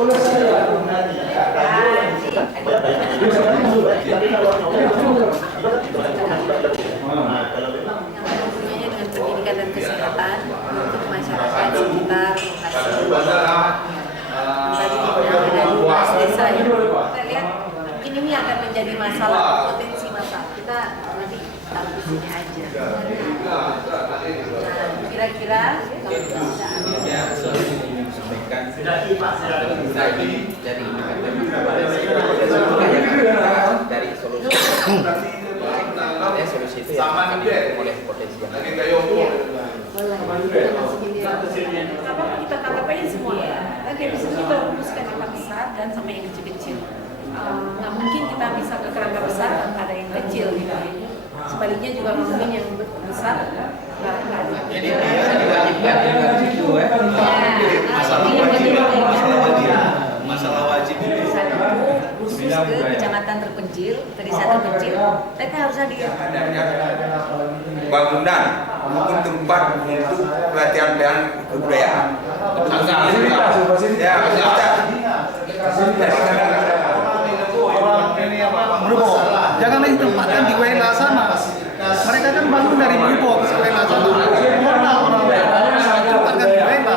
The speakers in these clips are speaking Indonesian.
dengan pendidikan dan kesehatan untuk masyarakat sekitar Lokasi desa ya. Kita lihat ini akan menjadi masalah, potensi masalah. Kita nanti taruh di sini aja. Nah, kira-kira kalau dari solusi itu yang oleh potensi yang apa kita tangkap aja semua. Oke, bisa kita rumuskan yang besar dan sama yang kecil-kecil. Nggak mungkin kita bisa ke kerangka besar tanpa ada yang kecil gitu. Sebaliknya juga mungkin yang besar nggak ada. Jadi diwajibkan itu masalah wajib itu Khusus ke kecamatan terpencil, ke desa terpencil, mereka harus hadir. Bangunan maupun tempat untuk pelatihan kebudayaan. Ya, jangan ditempatkan di WNA sana. Mereka kan bangun dari Bubok ke WNA sana. Ditempatkan di WNA.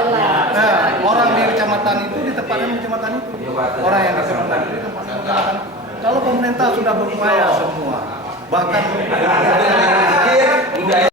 Nah, orang di kecamatan itu ditempatkan di kecamatan itu. Orang yang di kecamatan itu ditempatkan di kecamatan. Kalau pemerintah sudah berupaya semua, bahkan